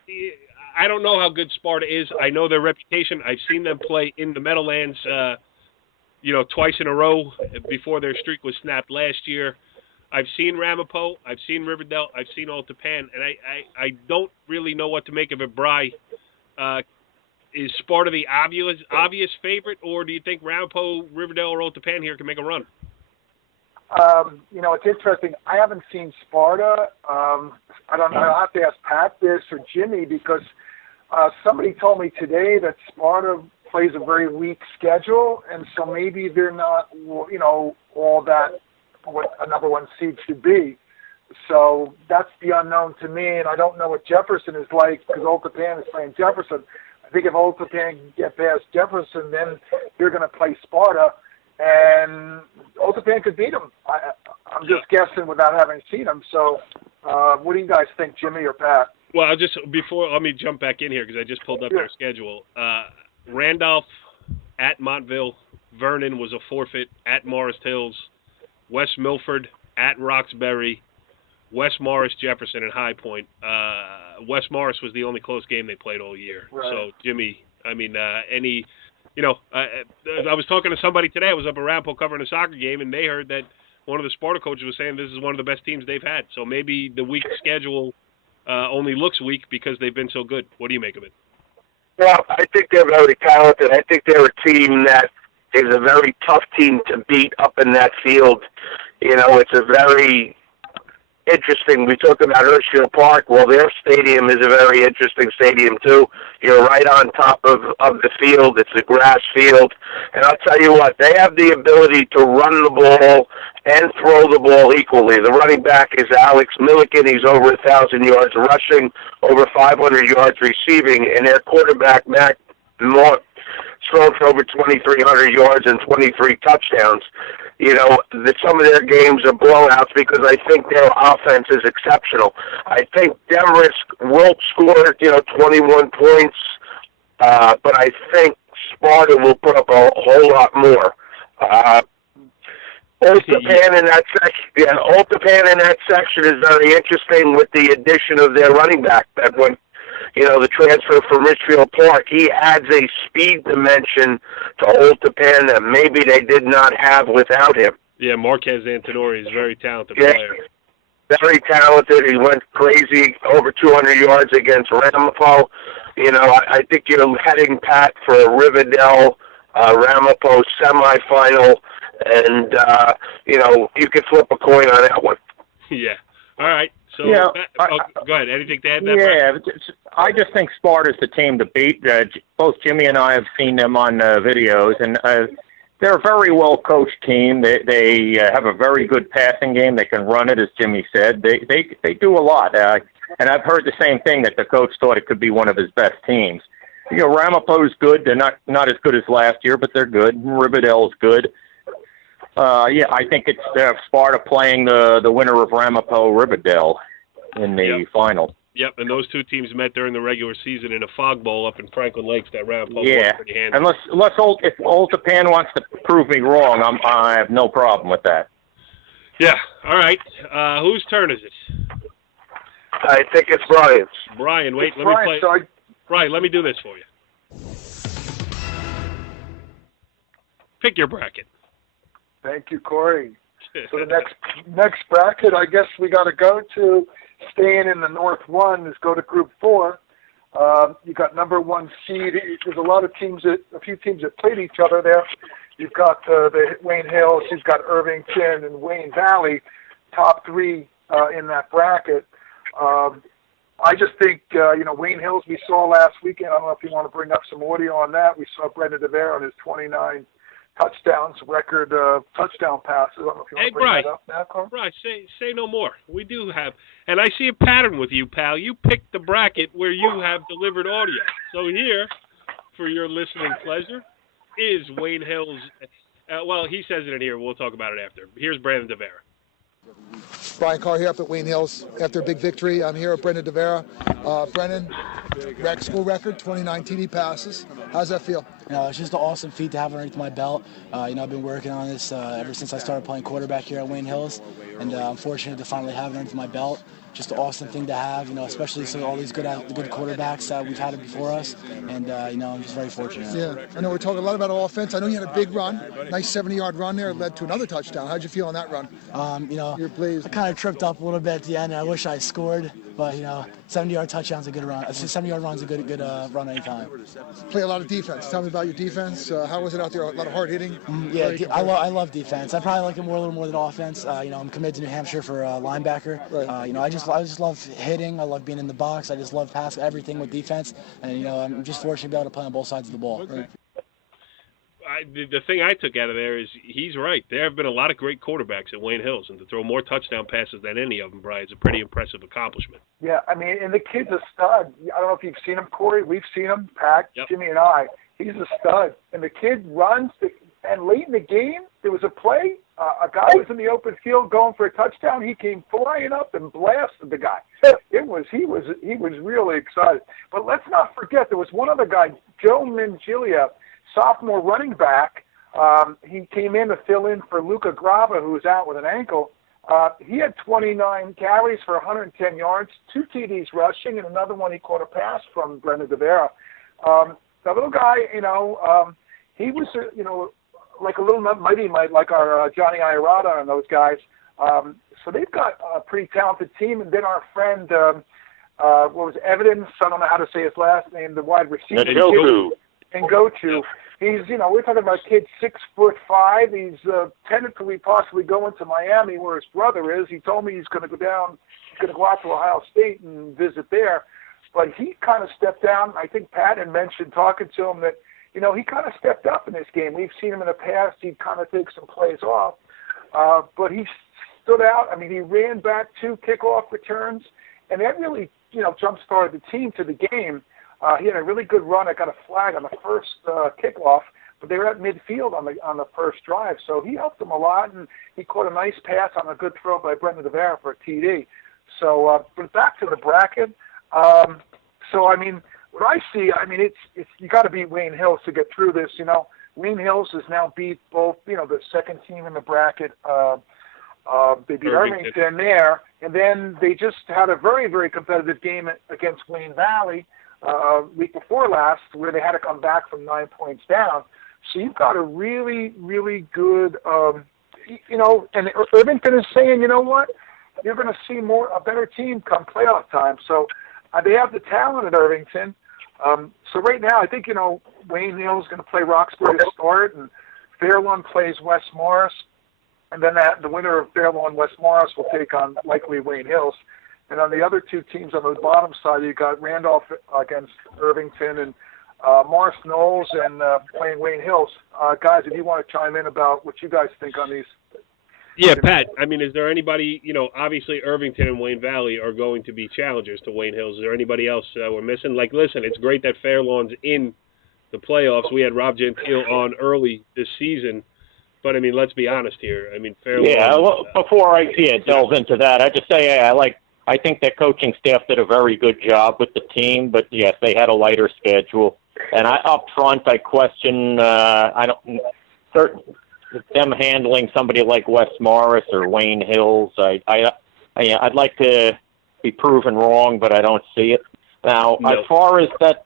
I don't know how good Sparta is. I know their reputation. I've seen them play in the Meadowlands, twice in a row before their streak was snapped last year. I've seen Ramapo, I've seen Riverdale, I've seen Old Tappan, and I don't really know what to make of it. Bry, is Sparta the obvious favorite, or do you think Ramapo, Riverdale, or Old Tappan here can make a run? It's interesting. I haven't seen Sparta. I don't know. I'll have to ask Pat this or Jimmy because somebody told me today that Sparta plays a very weak schedule, and so maybe they're not, all that what a number 1 seed should be. So that's the unknown to me, and I don't know what Jefferson is like because Old Tappan is playing Jefferson. I think if Old Tappan can get past Jefferson, then they're going to play Sparta, and Old Tappan could beat them. I'm just guessing without having seen them. So what do you guys think, Jimmy or Pat? Well, let me jump back in here because I just pulled up their schedule. Randolph at Montville, Vernon was a forfeit at Morris Hills, West Milford at Roxbury, West Morris, Jefferson, and High Point. West Morris was the only close game they played all year. Right. So, Jimmy, I was talking to somebody today. I was up at Ramapo covering a soccer game, and they heard that one of the Sparta coaches was saying this is one of the best teams they've had. So maybe the weak schedule only looks weak because they've been so good. What do you make of it? Well, I think they're very talented. I think they're a team that is a very tough team to beat up in that field. It's a very interesting. We talked about Hirschfield Park. Well, their stadium is a very interesting stadium, too. You're right on top of the field. It's a grass field. And I'll tell you what, they have the ability to run the ball and throw the ball equally. The running back is Alex Milliken. He's over 1,000 yards rushing, over 500 yards receiving. And their quarterback, Mac North, thrown for over 2,300 yards and 23 touchdowns. You know, some of their games are blowouts because I think their offense is exceptional. I think Demarest will score, 21 points, but I think Sparta will put up a whole lot more. Oltapan in that section, Oltapan in that section is very interesting with the addition of their running back that went. The transfer from Richfield Park, he adds a speed dimension to Oltapan that maybe they did not have without him. Yeah, Marquez Antonori is a very talented player. Very talented. He went crazy, over 200 yards against Ramapo. I think you're heading, Pat, for a Riverdale Ramapo semifinal, and, you could flip a coin on that one. Yeah. All right. So, go ahead. Anything to add? Yeah, I just think Sparta's the team to beat. Both Jimmy and I have seen them on videos, and they're a very well coached team. They have a very good passing game. They can run it, as Jimmy said. They do a lot, and I've heard the same thing, that the coach thought it could be one of his best teams. Ramapo's good. They're not as good as last year, but they're good. Riverdale's good. I think it's Sparta playing the winner of Ramapo Riverdale in the final. Yep, and those two teams met during the regular season in a fog bowl up in Franklin Lakes that Ramapo Yeah, pretty handy. if Oltapan wants to prove me wrong, I have no problem with that. Yeah, all right. Whose turn is it? I think it's Brian's. Brian, wait, let Brian, me play. Brian, let me do this for you. Pick your bracket. Thank you, Corey. So the next bracket, I guess we got to go to, staying in the North 1, is go to Group 4. You got number 1 seed. There's a few teams that played each other there. You've got the Wayne Hills. You've got Irvington and Wayne Valley, top 3 in that bracket. I just think, Wayne Hills we saw last weekend. I don't know if you want to bring up some audio on that. We saw Brendan DeVere on his 29 touchdowns, record touchdown passes. I don't know if you want to bring that up now, Carl. Right, say no more. We do have, and I see a pattern with you, pal. You picked the bracket where you have delivered audio. So here, for your listening pleasure, is Wayne Hills. Well, he says it in here. We'll talk about it after. Here's Brandon DeVera. Brian Carr here up at Wayne Hills after a big victory. I'm here with Brendan DeVera. Brendan, school record, 29 TD passes. How's that feel? It's just an awesome feat to have underneath my belt. I've been working on this ever since I started playing quarterback here at Wayne Hills, and I'm fortunate to finally have it underneath my belt. Just an awesome thing to have, especially so all these good quarterbacks that we've had before us, and I'm just very fortunate. Yeah, I know we're talking a lot about offense. I know you had a big run, nice 70-yard run there, led to another touchdown. How'd you feel on that run? I kind of tripped up a little bit at the end, and I wish I scored, but 70-yard touchdown's a good run. 70-yard run's a good run anytime. Play a lot of defense. Tell me about your defense. How was it out there? A lot of hard hitting. I love defense. I probably like it a little more than offense. I'm committed to New Hampshire for linebacker. Right. I just love hitting. I love being in the box. I just love passing everything with defense, and I'm just fortunate to be able to play on both sides of the ball. Right. The thing I took out of there is he's right. There have been a lot of great quarterbacks at Wayne Hills, and to throw more touchdown passes than any of them, Brian, is a pretty impressive accomplishment. Yeah, and the kid's a stud. I don't know if you've seen him, Corey. We've seen him, Pat, Jimmy, and I. He's a stud. And the kid runs, and late in the game, there was a play. A guy was in the open field going for a touchdown. He came flying up and blasted the guy. He was really excited. But let's not forget, there was one other guy, Joe Mingilia, sophomore running back. He came in to fill in for Luca Grava, who was out with an ankle. He had 29 carries for 110 yards, 2 TDs rushing, and another one he caught a pass from Brendan DeVera. The little guy, he was, like a little mighty, like our Johnny Iarada and those guys. So they've got a pretty talented team. And then our friend, what was Evidence? I don't know how to say his last name, the wide receiver. and go to. He's, we're talking about a kid 6'5". He's tentatively possibly going to Miami where his brother is. He told me he's going to go out to Ohio State and visit there. But he kind of stepped down. I think Pat had mentioned talking to him that, he kind of stepped up in this game. We've seen him in the past. He'd kind of take some plays off. But he stood out. I mean, he ran back 2 kickoff returns, and that really, jump-started the team to the game. He had a really good run. I got a flag on the first kickoff, but they were at midfield on the first drive. So he helped them a lot, and he caught a nice pass on a good throw by Brendan Devere for a TD. So, but back to the bracket. What I see, it's you got to beat Wayne Hills to get through this. Wayne Hills has now beat both, the second team in the bracket. They beat Irvington there, and then they just had a very, very competitive game against Wayne Valley week before last, where they had to come back from 9 points down. So you've got a really, really good, and Irvington is saying, you know what, you're going to see a better team come playoff time. So they have the talent at Irvington. So right now, I think, Wayne Hills is going to play Roxbury to start, and Fairlawn plays West Morris. And then the winner of Fairlawn and West Morris will take on likely Wayne Hills. And on the other 2 teams on the bottom side, you got Randolph against Irvington and Morris Knowles and playing Wayne Hills. Guys, if you want to chime in about what you guys think on these. Yeah, Pat, is there anybody, obviously Irvington and Wayne Valley are going to be challengers to Wayne Hills. Is there anybody else we're missing? Listen, it's great that Fairlawn's in the playoffs. We had Rob Gentile on early this season. But, let's be honest here. Fairlawn... Yeah, well, before I delve into that, I just say I think that coaching staff did a very good job with the team, but, yes, they had a lighter schedule. And up front, I question, them handling somebody like West Morris or Wayne Hills. I'd like to be proven wrong, but I don't see it. Now, as far as that,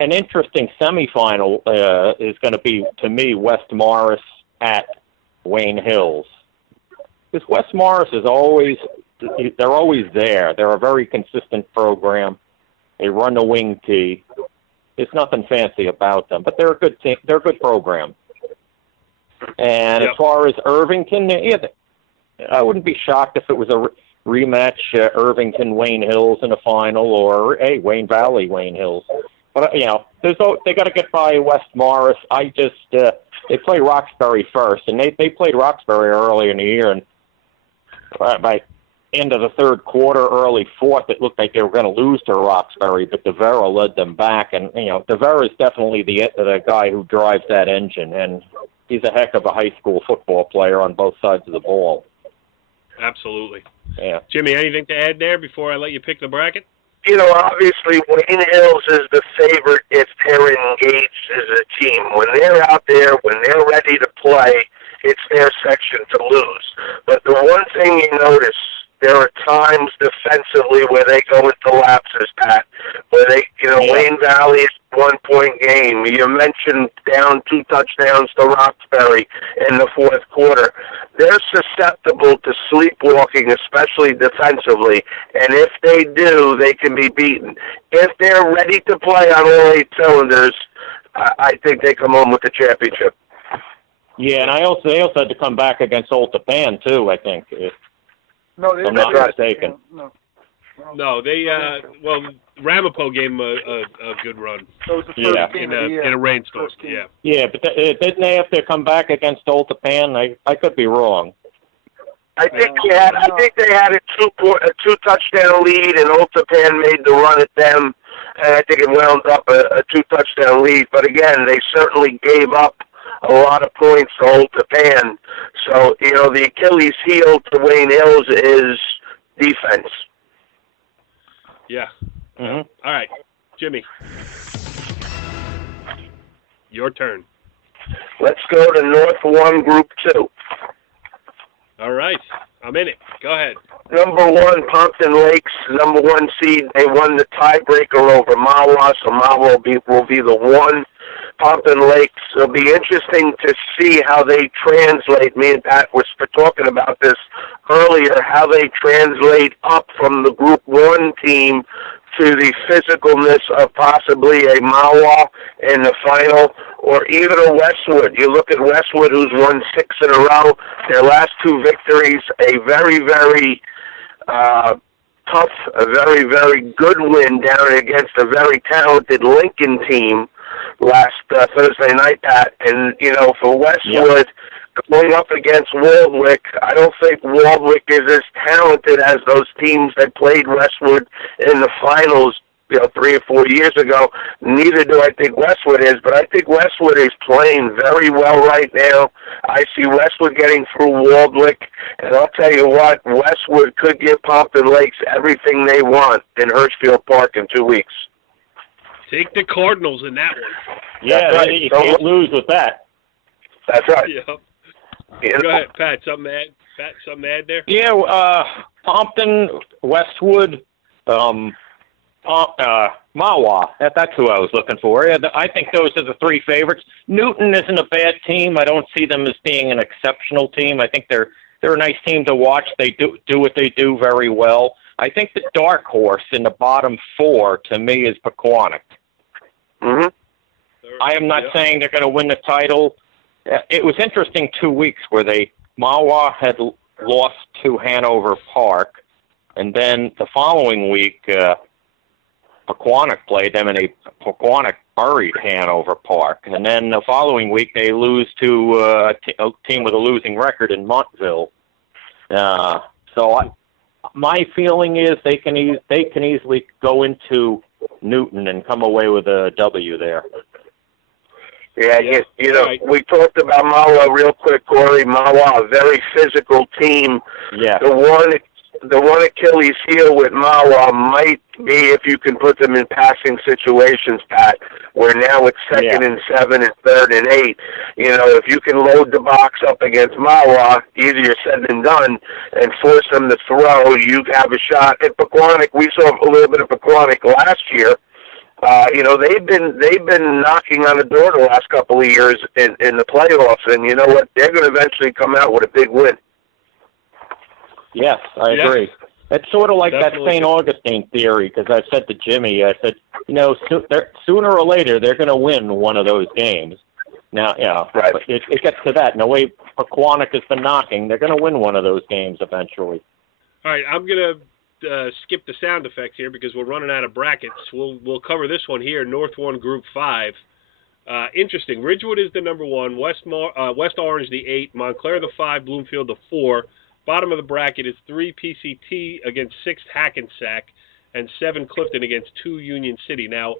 an interesting semifinal is going to be, to me, West Morris at Wayne Hills. Because West Morris is they're always there. They're a very consistent program. They run the wing tee. There's nothing fancy about them, but they're a good team. They're a good program. And as far as Irvington, I wouldn't be shocked if it was a rematch, Irvington-Wayne Hills in a final, or Wayne Valley-Wayne Hills. But they got to get by West Morris. They play Roxbury first, and they played Roxbury early in the year, and by end of the third quarter, early fourth, it looked like they were going to lose to Roxbury, but Devere led them back, and Devere is definitely the guy who drives that engine, and he's a heck of a high school football player on both sides of the ball. Absolutely. Yeah. Jimmy, anything to add there before I let you pick the bracket? Obviously, Wayne Hills is the favorite if they're engaged as a team. When they're out there, when they're ready to play, it's their section to lose. But the one thing you notice, there are times defensively where they go into lapses, Pat, where Wayne Valley is a 1-point game. You mentioned down 2 touchdowns to Roxbury in the fourth quarter. They're susceptible to sleepwalking, especially defensively, and if they do, they can be beaten. If they're ready to play on all 8 cylinders, I think they come home with the championship. Yeah, and they also had to come back against Old Japan, too, I think. No, they I'm not mistaken. No, they Ramapo gave them a good run. That was the first game in a rainstorm. Yeah, but didn't they have to come back against Old Japan? I could be wrong. I think they had a 2-touchdown lead, and Old Japan made the run at them, and I think it wound up a 2-touchdown lead. But again, they certainly gave up a lot of points to Old Japan. So, the Achilles heel to Wayne Hills is defense. Yeah. Mm-hmm. All right, Jimmy. Your turn. Let's go to North 1, Group 2. All right. I'm in it. Go ahead. Number 1, Pompton Lakes, number 1 seed. They won the tiebreaker over Mahwah, so Mahwah will be the 1. Pompton Lakes. It'll be interesting to see how they translate. Me and Pat were talking about this earlier, how they translate up from the Group 1 team to the physicalness of possibly a Mawa in the final, or even a Westwood. You look at Westwood, who's won 6 in a row. Their last 2 victories, a very, very tough, a very, very good win down against a very talented Lincoln team last Thursday night, Pat. And, for Westwood, going up against Waldwick, I don't think Waldwick is as talented as those teams that played Westwood in the finals 3 or 4 years ago. Neither do I think Westwood is, but I think Westwood is playing very well right now. I see Westwood getting through Waldwick, and I'll tell you what, Westwood could give Pompton Lakes everything they want in Hirschfield Park in 2 weeks. Take the Cardinals in that one. Yeah, right. You can't lose with that. That's right. Yeah. Go ahead, Pat. Something to add there? Yeah, Pompton, Westwood, Mawa. That's who I was looking for. Yeah, I think those are the 3 favorites. Newton isn't a bad team. I don't see them as being an exceptional team. I think they're a nice team to watch. They do what they do very well. I think the dark horse in the bottom 4 to me is Pequannock. Mm-hmm. I am not saying they're going to win the title. It was interesting 2 weeks where Mawa had lost to Hanover Park, and then the following week, Pequannock played them, and Pequannock buried Hanover Park. And then the following week, they lose to a team with a losing record in Montville. My feeling is they can easily go into Newton and come away with a W there. Yeah, we talked about Mawa real quick, Corey. Mawa, a very physical team. Yeah. The one Achilles heel with Mawa might be if you can put them in passing situations, Pat, where now it's 2nd and 7 and 3rd and 8. If you can load the box up against Mawa, easier said than done, and force them to throw, you have a shot. At Pequannock, we saw a little bit of Pequannock last year. They've been knocking on the door the last couple of years in the playoffs, and you know what? They're going to eventually come out with a big win. Yes, I agree. It's sort of like Definitely. that St. Augustine theory, because I said to Jimmy, sooner or later they're going to win one of those games. Now, right. But it gets to that. And the way Pequannock has been knocking, they're going to win one of those games eventually. All right, I'm going to skip the sound effects here because we're running out of brackets. We'll cover this one here, North 1, Group 5. Interesting. Ridgewood is the number 1, West Orange the 8, Montclair the 5, Bloomfield the 4. Bottom of the bracket is 3 PCT against 6 Hackensack and 7 Clifton against 2 Union City. Now,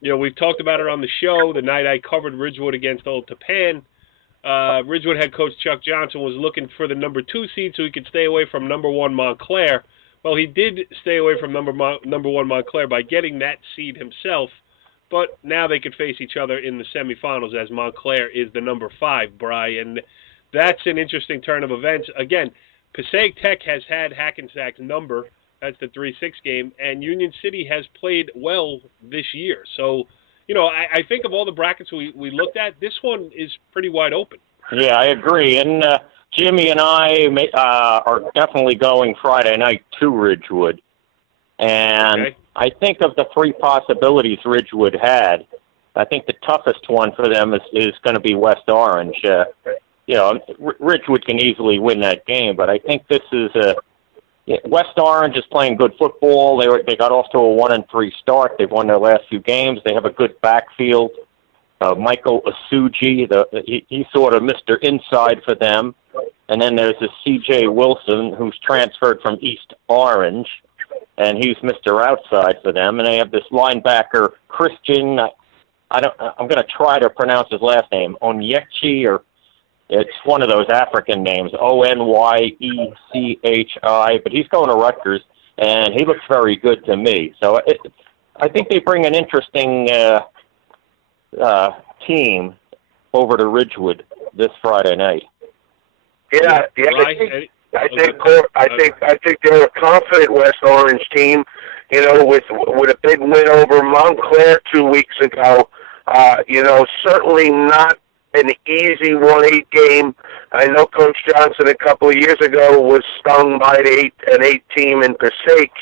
we've talked about it on the show the night I covered Ridgewood against Old Tappan. Ridgewood head coach Chuck Johnson was looking for the number 2 seed so he could stay away from number 1 Montclair. Well, he did stay away from number 1 Montclair by getting that seed himself, but now they could face each other in the semifinals as Montclair is the number 5, Brian. That's an interesting turn of events. Again, Passaic Tech has had Hackensack's number. That's the 3-6 game, and Union City has played well this year. So, I think of all the brackets we looked at, this one is pretty wide open. Yeah, I agree. And Jimmy and I are definitely going Friday night to Ridgewood. And I think of the 3 possibilities Ridgewood had, I think the toughest one for them is going to be West Orange. Ridgewood can easily win that game, but I think this is West Orange is playing good football. They got off to a 1-3 start. They've won their last few games. They have a good backfield. Michael Asuji, he's sort of Mr. Inside for them. And then there's this C.J. Wilson, who's transferred from East Orange, and he's Mr. Outside for them. And they have this linebacker, Christian, I'm going to try to pronounce his last name, Onyechi, or it's one of those African names, Onyechi, but he's going to Rutgers, and he looks very good to me. So I think they bring an interesting team over to Ridgewood this Friday night. Yeah. I think they're a confident West Orange team. With a big win over Montclair 2 weeks ago. Certainly not an easy 1-8 game. I know Coach Johnson a couple of years ago was stung by an 8 team in Passaic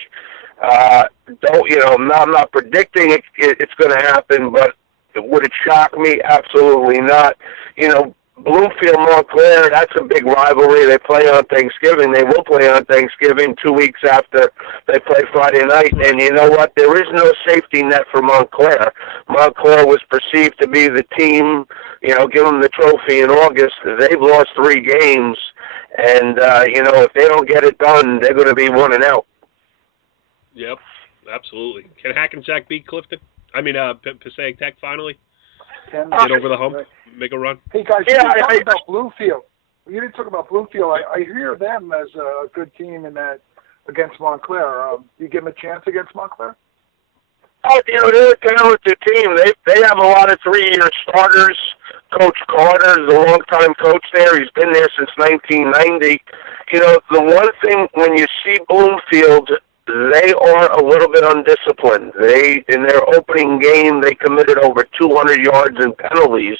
I'm not predicting it's going to happen, but would it shock me? Absolutely not. Bloomfield, Montclair, that's a big rivalry. They play on Thanksgiving. They will play on Thanksgiving 2 weeks after they play Friday night. And you know what? There is no safety net for Montclair. Montclair was perceived to be the team, give them the trophy in August. They've lost 3 games. And, if they don't get it done, they're going to be 1-0. Yep, absolutely. Can Hackensack beat Clifton? Passaic Tech finally? Get over the hump, make a run. Hey guys, you didn't talk about Bloomfield. You didn't talk about Bloomfield. I hear them as a good team in that against Montclair. You give them a chance against Montclair? Oh, they're a talented team. They have a lot of 3-year starters. Coach Carter is a longtime coach there. He's been there since 1990. The one thing when you see Bloomfield, they are a little bit undisciplined. In their opening game, they committed over 200 yards in penalties,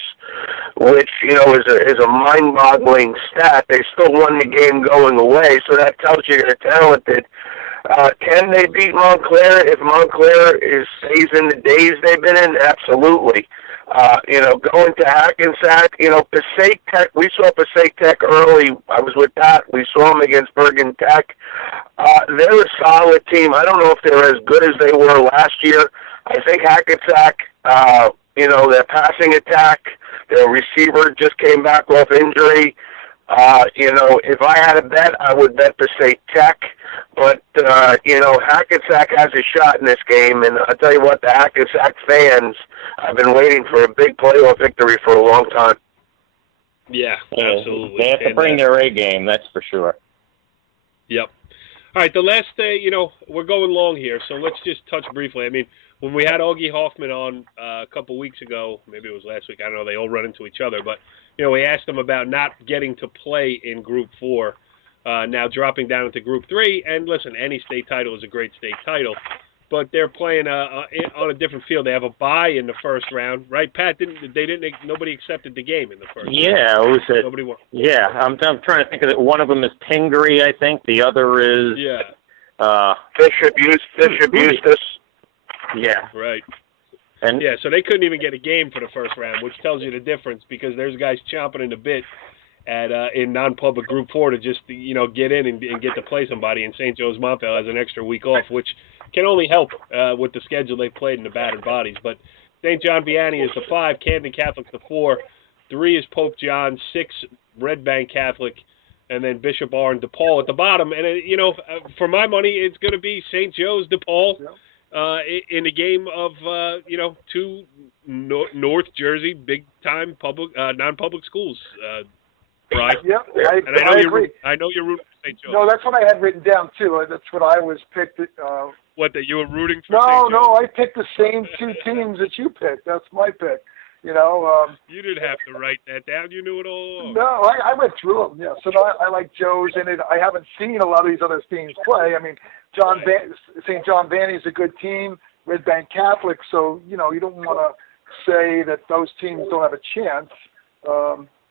which, is a mind-boggling stat. They still won the game going away, so that tells you they're talented. Can they beat Montclair if Montclair stays in the days they've been in? Absolutely. Going to Hackensack, Passaic Tech, we saw Passaic Tech early. I was with Pat. We saw them against Bergen Tech. They're a solid team. I don't know if they're as good as they were last year. I think Hackensack, their passing attack, their receiver just came back off injury. If I had a bet, I would bet Passaic Tech. But, Hackensack has a shot in this game. And I'll tell you what, the Hackensack fans have been waiting for a big playoff victory for a long time. Yeah, absolutely. They have to bring their A game, that's for sure. Yep. All right, the last day, we're going long here, so let's just touch briefly. When we had Augie Hoffman on a couple weeks ago, maybe it was last week, I don't know, they all run into each other, but, we asked him about not getting to play in Group 4, now dropping down into Group 3, and listen, any state title is a great state title, but they're playing on a different field. They have a bye in the first round, right? Pat, nobody accepted the game in the first round. Yeah, it was nobody won. Yeah, I'm trying to think of it. One of them is Pingree, I think. The other is Bishop Eustace. Yeah. Right. And so they couldn't even get a game for the first round, which tells you the difference because there's guys chomping in the bit in non-public Group 4 to just get in and get to play somebody. And St. Joe's Montvale has an extra week off, which can only help with the schedule they played in the battered bodies. But St. John Vianney is the 5, Camden Catholic the 4, 3 is Pope John, 6 Red Bank Catholic, and then Bishop R and DePaul at the bottom. And for my money, it's going to be St. Joe's DePaul. Yeah. In a game of, 2 North Jersey big-time public, non-public schools, Brian. Yeah, I agree. I know you're rooting for St. Joe's. No, that's what I had written down, too. That's what I was picked. What, that you were rooting for No, St. Joe's? No, I picked the same 2 teams that you picked. That's my pick. You didn't have to write that down. You knew it all along. No, I went through them, yeah. So I like Joe's, and I haven't seen a lot of these other teams play. St. John Vianney is a good team, Red Bank Catholic, so, you don't want to say that those teams don't have a chance.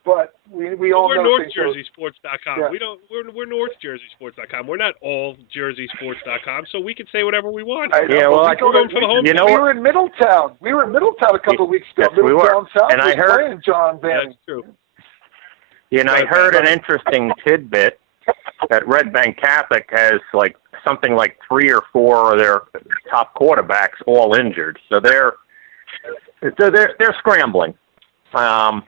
But we all know we're NorthJerseySports.com. Yeah. We're NorthJerseySports.com. We're not all JerseySports.com, so we can say whatever we want. We were in Middletown. We were in Middletown a couple of weeks ago. Yes, we were. South and I heard John Vianney. That's true. I heard an interesting tidbit that Red Bank Catholic has something like 3 or 4 of their top quarterbacks all injured, so they're scrambling. I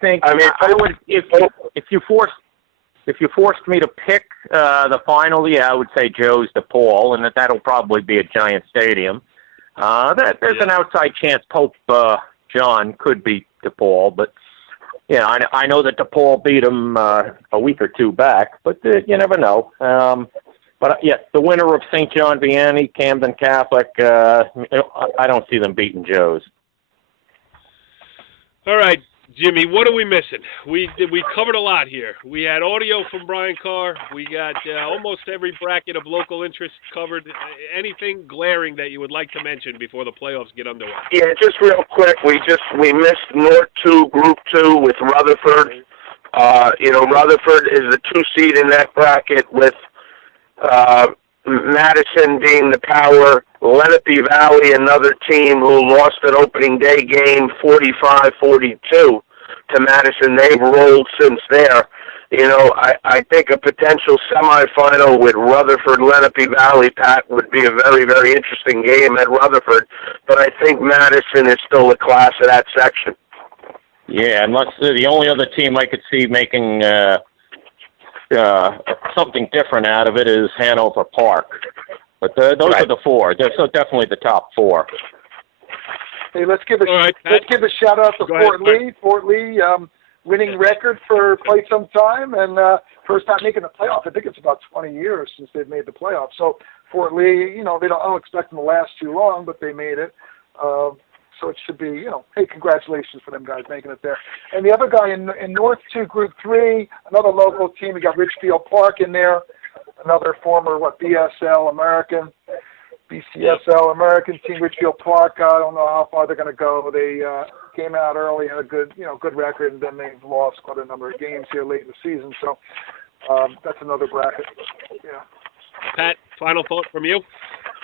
think I would if you forced me to pick the final, I would say Joe's DePaul, and that'll probably be a giant stadium. There's an outside chance Pope John could beat DePaul, but I know that DePaul beat him a week or 2 back, but you never know. But the winner of St. John Vianney, Camden Catholic, I don't see them beating Joe's. All right, Jimmy, what are we missing? We covered a lot here. We had audio from Brian Carr. We got almost every bracket of local interest covered. Anything glaring that you would like to mention before the playoffs get underway? Yeah, just real quick. We missed North 2, Group 2 with Rutherford. Rutherford is the 2 seed in that bracket with Madison being the power, Lenape Valley, another team who lost an opening day game 45-42 to Madison. They've rolled since there. You know, I think a potential semifinal with Rutherford-Lenape Valley, Pat, would be a very, very interesting game at Rutherford. But I think Madison is still the class of that section. Yeah, unless the only other team I could see making something different out of it is Hanover Park. But those are the four. They're so definitely the top four. Hey, let's give a shout out to Fort Lee. Fort Lee, winning record for quite some time, and first time making the playoff. I think it's about 20 years since they've made the playoff. So Fort Lee, you know, I don't expect them to last too long, but they made it. So it should be, you know, hey, congratulations for them guys making it there. And the other guy in North 2, Group 3, another local team. We got Richfield Park in there, another former BSL American, BCSL American team. Richfield Park, I don't know how far they're going to go. They came out early, had a good record, and then they've lost quite a number of games here late in the season. So that's another bracket. Yeah. Pat, final thought from you?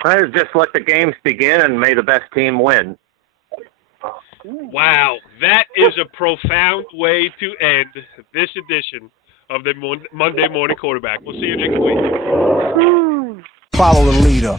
I just let the games begin and may the best team win. Wow, that is a profound way to end this edition of the Monday Morning Quarterback. We'll see you next week. Follow the leader.